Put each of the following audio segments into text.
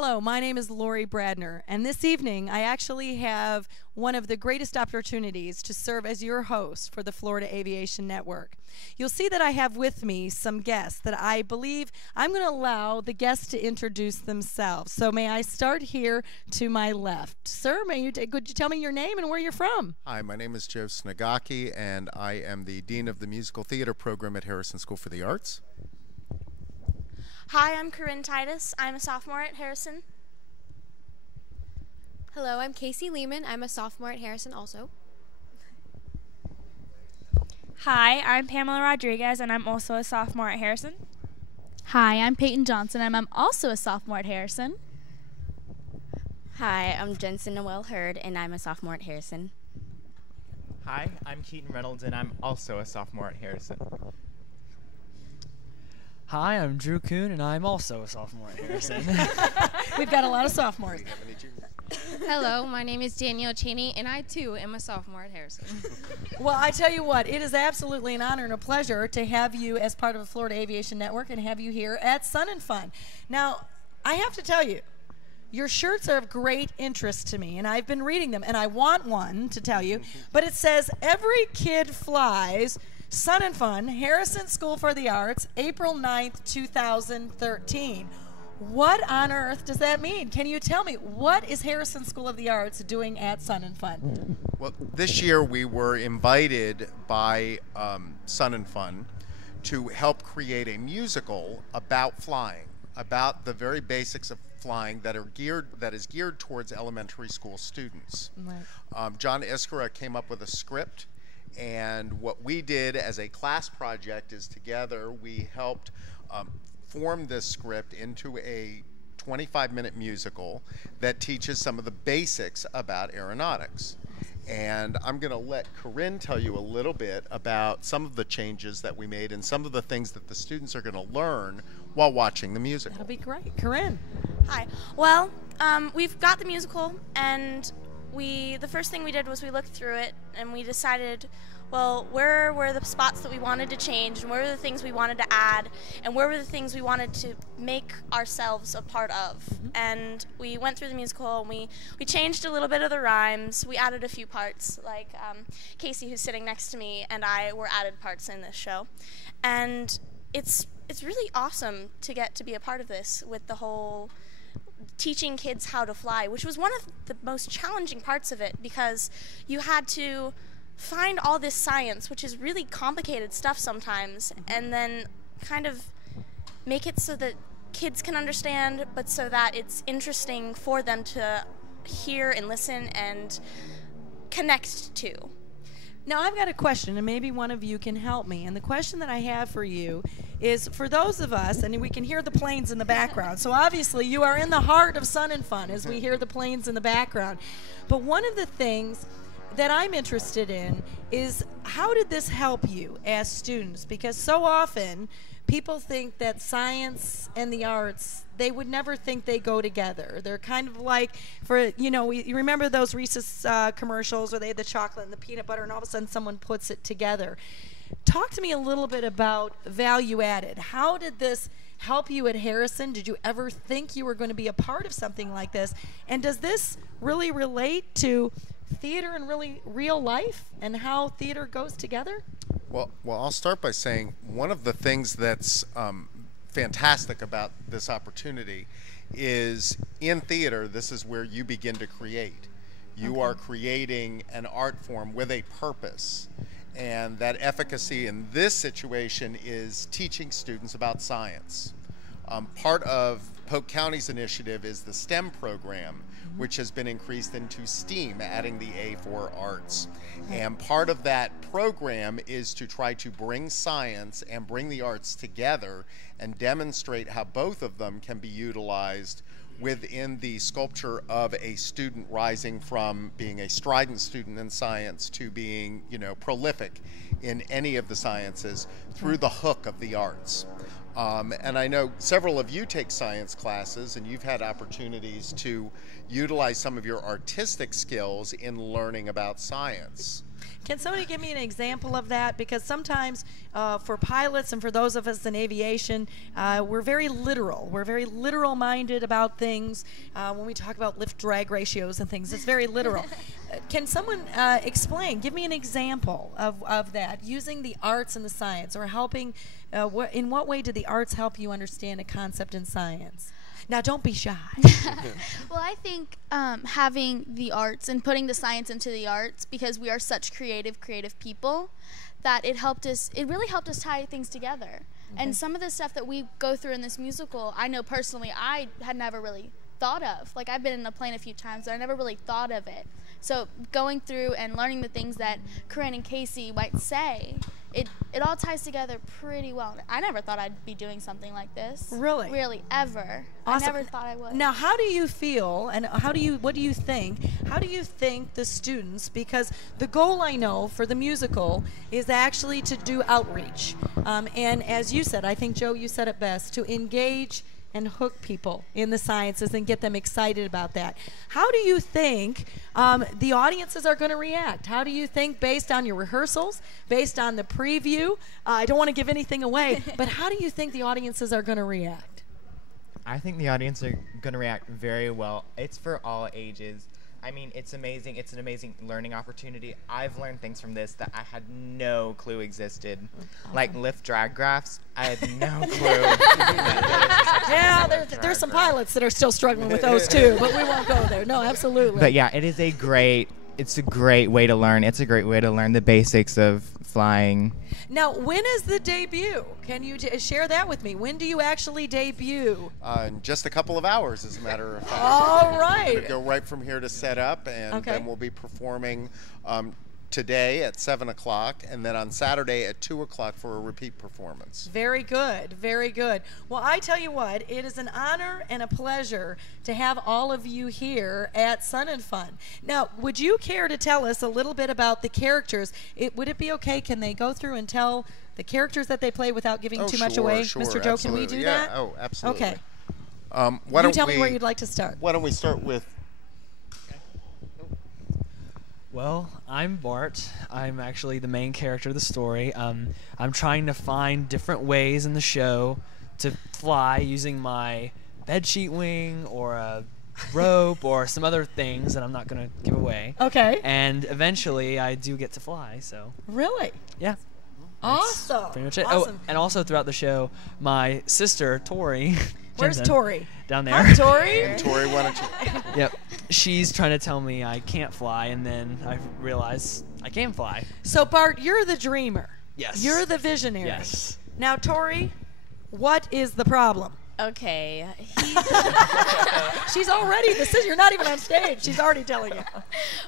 Hello, my name is Lori Bradner, and this evening I actually have one of the greatest opportunities to serve as your host for the Florida Aviation Network. You'll see that I have with me some guests that I believe I'm going to allow the guests to introduce themselves. So may I start here to my left. Sir, could you tell me your name and where you're from? Hi, my name is Joe Snagaki, and I am the Dean of the Musical Theater Program at Harrison School for the Arts. Hi, I'm Corinne Titus. I'm a sophomore at Harrison. Hello, I'm Casey Lehman. I'm a sophomore at Harrison also. Hi, I'm Pamela Rodriguez, and I'm also a sophomore at Harrison. Hi, I'm Peyton Johnson, and I'm also a sophomore at Harrison. Hi, I'm Jensen Noel Hurd, and I'm a sophomore at Harrison. Hi, I'm Keaton Reynolds, and I'm also a sophomore at Harrison. Hi, I'm Drew Kuhn, and I'm also a sophomore at Harrison. We've got a lot of sophomores. Hello, my name is Danielle Cheney, and I too am a sophomore at Harrison. Well, I tell you what, it is absolutely an honor and a pleasure to have you as part of the Florida Aviation Network and have you here at Sun and Fun. Now, I have to tell you, your shirts are of great interest to me, and I've been reading them, and I want one to tell you, but it says, "Every Kid Flies, Sun and Fun, Harrison School for the Arts, April 9th, 2013. What on earth does that mean? Can you tell me, what is Harrison School of the Arts doing at Sun and Fun? Well, this year we were invited by Sun and Fun to help create a musical about flying, about the very basics of flying that is geared towards elementary school students. Right. John Iskra came up with a script, and what we did as a class project is together we helped form this script into a 25-minute musical that teaches some of the basics about aeronautics. And I'm going to let Corinne tell you a little bit about some of the changes that we made and some of the things that the students are going to learn while watching the musical. That'll be great. Corinne. Hi. Well, we've got the musical, and the first thing we did was we looked through it, and we decided, well, where were the spots that we wanted to change, and where were the things we wanted to add, and where were the things we wanted to make ourselves a part of. And we went through the musical, and we changed a little bit of the rhymes. We added a few parts, like Casey, who's sitting next to me, and I were added parts in this show. And it's really awesome to get to be a part of this with the whole teaching kids how to fly, which was one of the most challenging parts of it, because you had to find all this science, which is really complicated stuff sometimes, and then kind of make it so that kids can understand, but so that it's interesting for them to hear and listen and connect to. Now, I've got a question, and maybe one of you can help me. And the question that I have for you is, for those of us, and we can hear the planes in the background, so obviously you are in the heart of Sun and Fun as we hear the planes in the background. But one of the things that I'm interested in is, how did this help you as students? Because so often people think that science and the arts, they would never think they go together. They're kind of like, you remember those Reese's commercials where they had the chocolate and the peanut butter, and all of a sudden someone puts it together. Talk to me a little bit about value added. How did this help you at Harrison? Did you ever think you were going to be a part of something like this? And does this really relate to theater in really real life and how theater goes together? Well, I'll start by saying one of the things that's fantastic about this opportunity is, in theater, this is where you begin to create. You are creating an art form with a purpose, and that efficacy in this situation is teaching students about science. Part of Polk County's initiative is the STEM program, which has been increased into STEAM, adding the A for arts. And part of that program is to try to bring science and bring the arts together and demonstrate how both of them can be utilized within the sculpture of a student rising from being a strident student in science to being, prolific in any of the sciences through the hook of the arts. And I know several of you take science classes, and you've had opportunities to utilize some of your artistic skills in learning about science. Can somebody give me an example of that? Because sometimes for pilots and for those of us in aviation, we're very literal. We're very literal-minded about things. When we talk about lift-drag ratios and things, it's very literal. Can someone explain, give me an example of that, using the arts and the science, or helping, in what way did the arts help you understand a concept in science? Now, don't be shy. Well, I think having the arts and putting the science into the arts, because we are such creative people, that it really helped us tie things together. Okay. And some of the stuff that we go through in this musical, I know personally I had never really thought of. Like, I've been in a plane a few times, but I never really thought of it. So going through and learning the things that Corinne and Casey might say, it all ties together pretty well. I never thought I'd be doing something like this. Really? Really, ever. Awesome. I never thought I would. Now, how do you feel, and what do you think, how do you think the students, because the goal I know for the musical is actually to do outreach. And as you said, I think, Joe, you said it best, to engage and hook people in the sciences and get them excited about that. How do you think the audiences are going to react? How do you think, based on your rehearsals, based on the preview, I don't want to give anything away, but how do you think the audiences are going to react? I think the audience are going to react very well. It's for all ages. I mean, it's amazing. It's an amazing learning opportunity. I've learned things from this that I had no clue existed. Awesome. Like lift drag graphs, I had no clue. Yeah, there's some pilots that are still struggling with those too, but we won't go there. No, absolutely. But yeah, it's a great way to learn. It's a great way to learn the basics of flying. Now, when is the debut? Can you share that with me? When do you actually debut? In just a couple of hours, as a matter of fact. All right. We'll go right from here to set up, and then we'll be performing today at 7 o'clock, and then on Saturday at 2 o'clock for a repeat performance. Very good, very good. Well, I tell you what, it is an honor and a pleasure to have all of you here at Sun and Fun. Now, would you care to tell us a little bit about the characters? Would it be okay? Can they go through and tell the characters that they play without giving too much away? Sure, Mr. Joe, absolutely. can we do yeah. that? Oh, absolutely. Okay. You tell me where you'd like to start. Why don't we start with... Well, I'm Bart. I'm actually the main character of the story. I'm trying to find different ways in the show to fly using my bedsheet wing or a rope or some other things that I'm not going to give away. Okay. And eventually I do get to fly, so. Really? Yeah. Awesome. Pretty much it. Awesome. Oh, and also throughout the show, my sister, Tori. Where's Jensen, Tori? Down there. Hi, Tori. And Tori, why don't you... Yep. She's trying to tell me I can't fly, and then I realize I can fly. So, Bart, you're the dreamer. Yes. You're the visionary. Yes. Now, Tori, what is the problem? Okay. She's already, you're not even on stage. She's already telling you.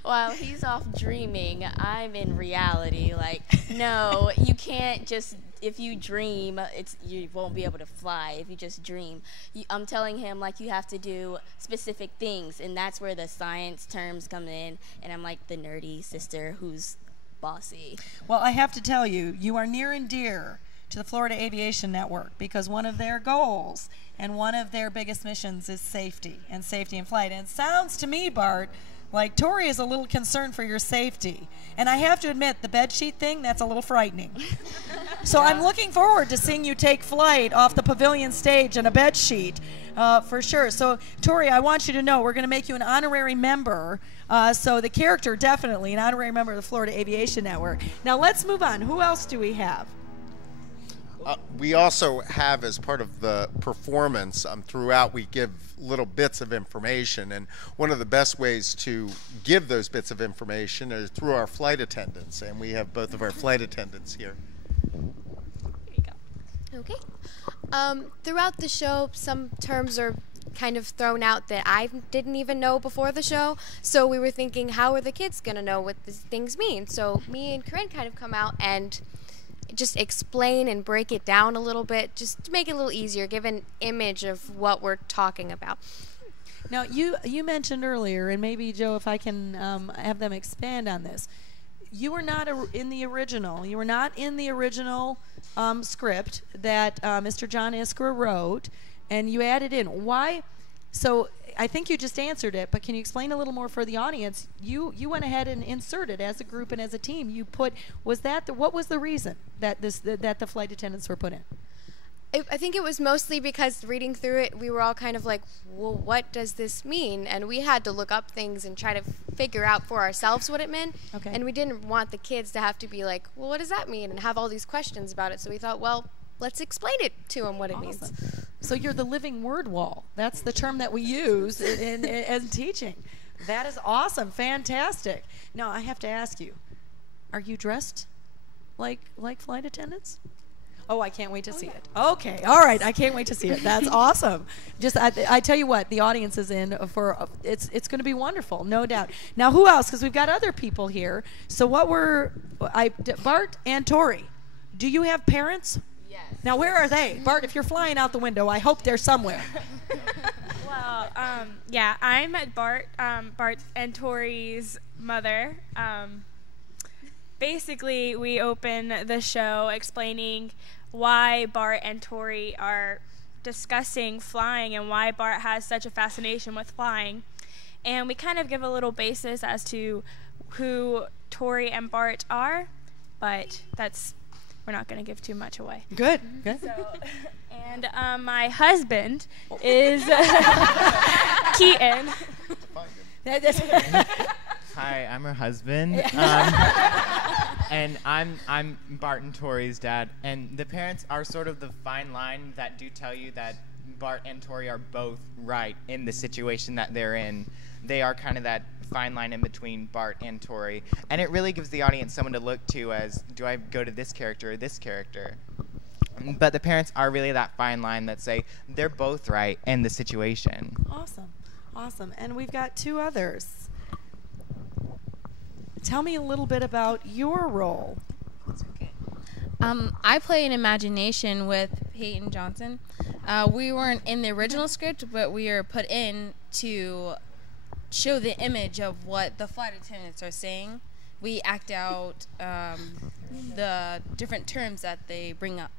While he's off dreaming, I'm in reality. Like, no, you can't just, if you dream, you won't be able to fly if you just dream. I'm telling him, like, you have to do specific things, and that's where the science terms come in, and I'm like the nerdy sister who's bossy. Well, I have to tell you, you are near and dear to the Florida Aviation Network, because one of their goals and one of their biggest missions is safety in flight. And it sounds to me, Bart, like Tori is a little concerned for your safety. And I have to admit, the bedsheet thing, that's a little frightening. So I'm looking forward to seeing you take flight off the pavilion stage in a bedsheet, for sure. So, Tori, I want you to know we're going to make you an honorary member. So the character, definitely an honorary member of the Florida Aviation Network. Now let's move on. Who else do we have? We also have, as part of the performance, throughout we give little bits of information, and one of the best ways to give those bits of information is through our flight attendants, and we have both of our flight attendants here. Here you go. Okay. Throughout the show, some terms are kind of thrown out that I didn't even know before the show, so we were thinking, how are the kids going to know what these things mean? So me and Corinne kind of come out and just explain and break it down a little bit, just to make it a little easier, give an image of what we're talking about. Now, you mentioned earlier, and maybe, Joe, if I can have them expand on this, you were not in the original. You were not in the original script that Mr. John Iskra wrote, and you added in. Why So I think you just answered it, but can you explain a little more for the audience? You went ahead and inserted as a group and as a team. You put, what was the reason that that the flight attendants were put in? I think it was mostly because reading through it, we were all kind of like, well, what does this mean? And we had to look up things and try to figure out for ourselves what it meant. Okay. And we didn't want the kids to have to be like, well, what does that mean? And have all these questions about it. So we thought, well, let's explain it to them what it means. So you're the living word wall. That's the term that we use in teaching. That is awesome. Fantastic. Now, I have to ask you, are you dressed like flight attendants? Oh, I can't wait to see it. Okay, all right, I can't wait to see it. That's awesome. Just, I tell you what, the audience is in for, it's going to be wonderful, no doubt. Now, who else? Because we've got other people here. So Bart and Tori, do you have parents? Yes. Now, where are they? Bart, if you're flying out the window, I hope they're somewhere. Well, yeah, I'm Bart and Tori's mother. Basically, we open the show explaining why Bart and Tori are discussing flying and why Bart has such a fascination with flying. And we kind of give a little basis as to who Tori and Bart are, but we're not going to give too much away. Good. So, and my husband is Keaton. Hi, I'm her husband. And I'm Bart and Tori's dad. And the parents are sort of the fine line that do tell you that Bart and Tori are both right in the situation that they're in. They are kind of that fine line in between Bart and Tori. And it really gives the audience someone to look to as, do I go to this character or this character? But the parents are really that fine line that say they're both right in the situation. Awesome. And we've got two others. Tell me a little bit about your role. I play an imagination with Peyton Johnson. We weren't in the original script, but we were put in to show the image of what the flight attendants are saying. We act out the different terms that they bring up.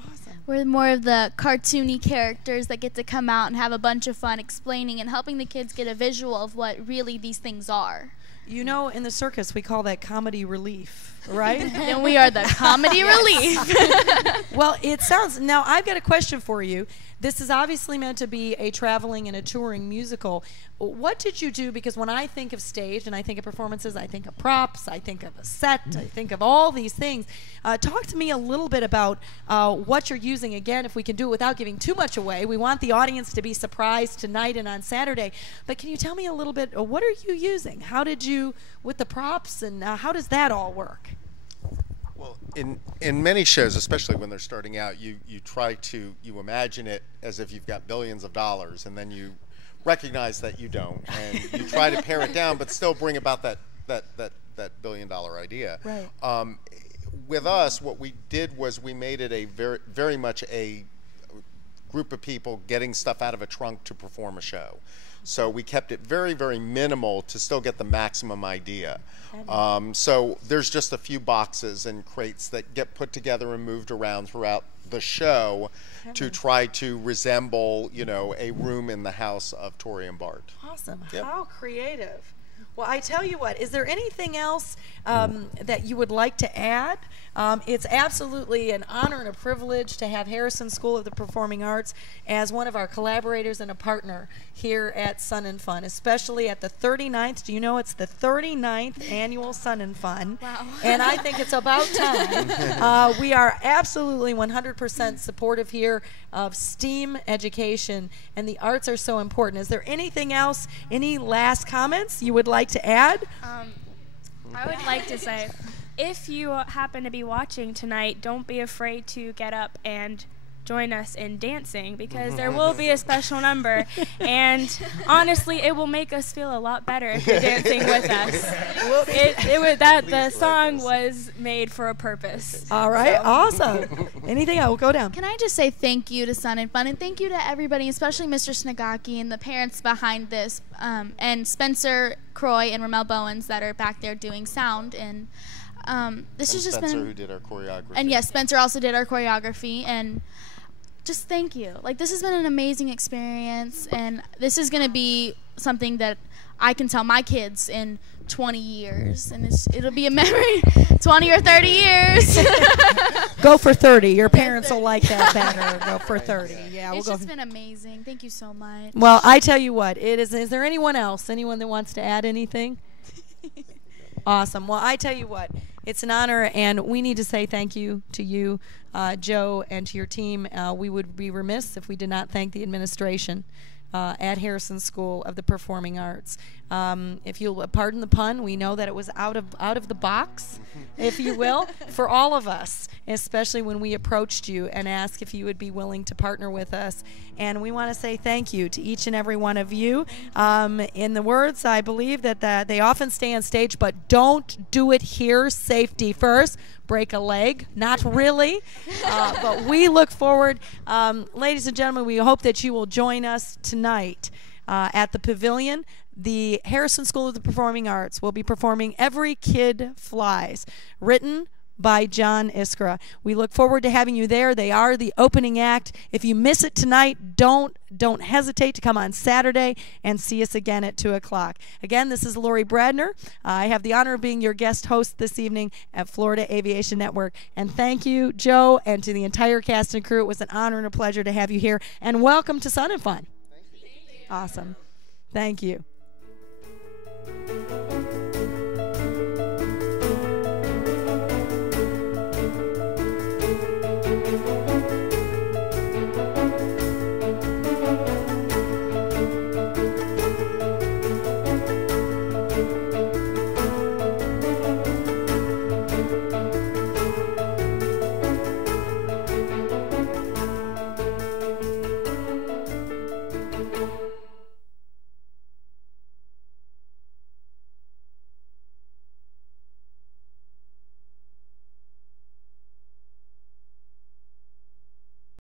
Awesome. We're more of the cartoony characters that get to come out and have a bunch of fun explaining and helping the kids get a visual of what really these things are. You know, in the circus, we call that comedy relief, right? And we are the comedy relief. Well, it sounds... Now, I've got a question for you. This is obviously meant to be a traveling and a touring musical. What did you do? Because when I think of stage and I think of performances, I think of props, I think of a set, I think of all these things. Talk to me a little bit about what you're using. Again, if we can do it without giving too much away. We want the audience to be surprised tonight and on Saturday. But can you tell me a little bit, what are you using? How did you, with the props, and how does that all work? Well, in many shows, especially when they're starting out, you imagine it as if you've got billions of dollars, and then you recognize that you don't, and you try to pare it down, but still bring about that $1 billion idea. Right. With us, what we did was we made it a very much a group of people getting stuff out of a trunk to perform a show. So we kept it very, very minimal to still get the maximum idea. So there's just a few boxes and crates that get put together and moved around throughout the show to try to resemble, a room in the house of Tori and Bart. Awesome. Yep. How creative. Well, I tell you what, is there anything else that you would like to add? It's absolutely an honor and a privilege to have Harrison School of the Performing Arts as one of our collaborators and a partner here at Sun and Fun, especially at the 39th. Do you know it's the 39th annual Sun and Fun? Wow. And I think it's about time. We are absolutely 100% supportive here of STEAM education, and the arts are so important. Is there anything else, any last comments you would like to add? I would like to say, if you happen to be watching tonight, don't be afraid to get up and join us in dancing, because there will be a special number, and honestly, it will make us feel a lot better if you're dancing with us. The song was made for a purpose. All right, awesome. Anything else? We'll go down. Can I just say thank you to Sun and Fun, and thank you to everybody, especially Mr. Snagaki and the parents behind this, and Spencer Croy and Ramel Bowens that are back there doing sound. And this has just Spencer, been... who did our choreography. And yes, Spencer also did our choreography, and just thank you. Like, this has been an amazing experience, and this is going to be something that I can tell my kids in 20 years, and it'll be a memory 20 or 30 years. Go for 30. Your parents will like that better. Go for 30. Yeah, It's just been amazing. Thank you so much. Well, I tell you what, is there anyone else? Anyone that wants to add anything? Awesome. Well, I tell you what, it's an honor, and we need to say thank you to you, Joe, and to your team. We would be remiss if we did not thank the administration at Harrison School of the Performing Arts. If you'll pardon the pun, we know that it was out of the box, if you will, for all of us, especially when we approached you and asked if you would be willing to partner with us. And we want to say thank you to each and every one of you. In the words, I believe that they often stay on stage, but don't do it here. Safety first. Break a leg. Not really. But we look forward. Ladies and gentlemen, we hope that you will join us tonight at the Pavilion. The Harrison School of the Performing Arts will be performing Every Kid Flies, written by John Iskra. We look forward to having you there. They are the opening act. If you miss it tonight, don't hesitate to come on Saturday and see us again at 2 o'clock. Again, this is Lori Bradner. I have the honor of being your guest host this evening at Florida Aviation Network. And thank you, Joe, and to the entire cast and crew. It was an honor and a pleasure to have you here. And welcome to Sun and Fun. Thank you. Awesome. Thank you.